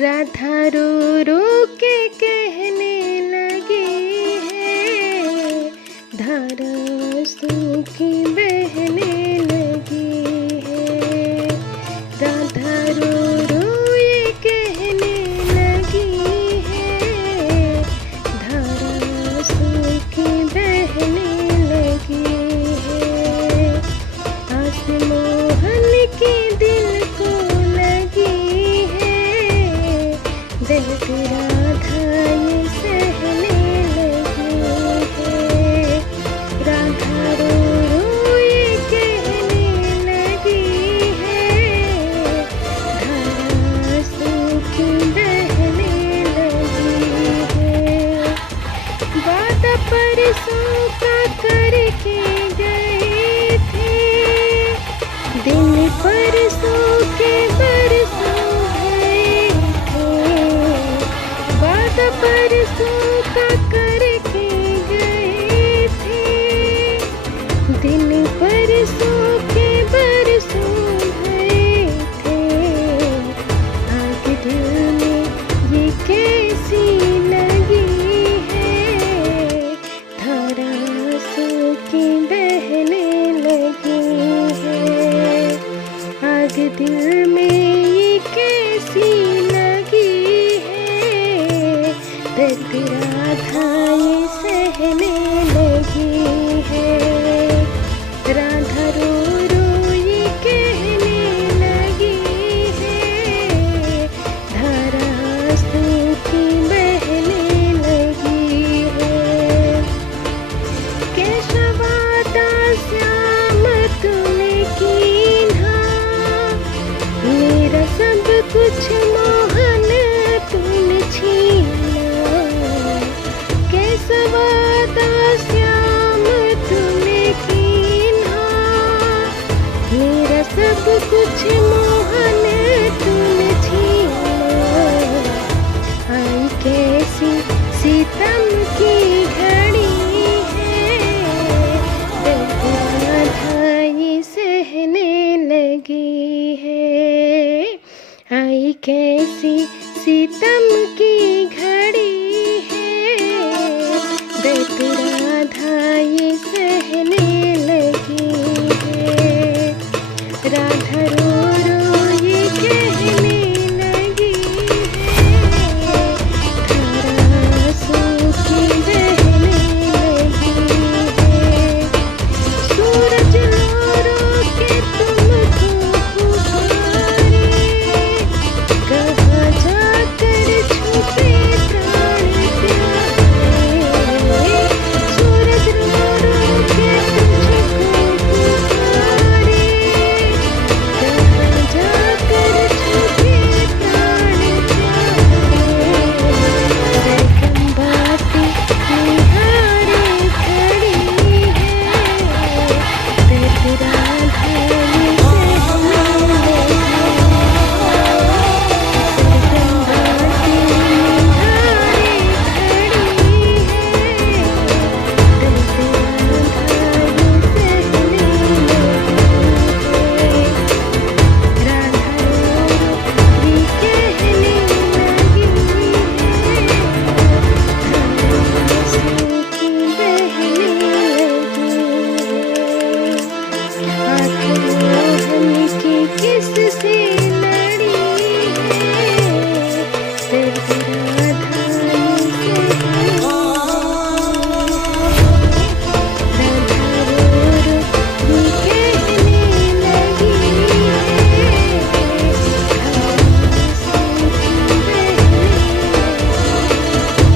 राधा रो रो के कहने लगी है, धारा सूखी बहने लगी है। राधा रो रो ये कहने लगी है, धारा सूखी बहने लगी है। आस मोहन के दिल को लगी है, दर्द राधा ये सहने लगी है। राधा रो रो ये कहने लगी है, धारा सूखी बहने लगी है। वादा परसों का करके गए थे, दिन परसों के बरसों गए थे। वादा परसों का करके गए थे, दिन परसों के बरसों गए थे। आग दिल में ये कैसी लगी है, धारा सूखी बहने लगी है। आग दिल में ये कैसी लगी है, दर्द राधा ये सहने लगी है। राधा रो रो ये कहने लगी है, धारा सूखी बहने लगी है। केशवा श्याम तूने कीन्हा, मेरा सब कुछ मोहन तूने छीना। केशवा श्याम तूने कीन्हा, मेरा सब कुछ मोहन तूने छीना। आई कैसी सितम की घड़ी है, दर्द राधा ये सहने लगी है। आई कैसी सितम की घड़ी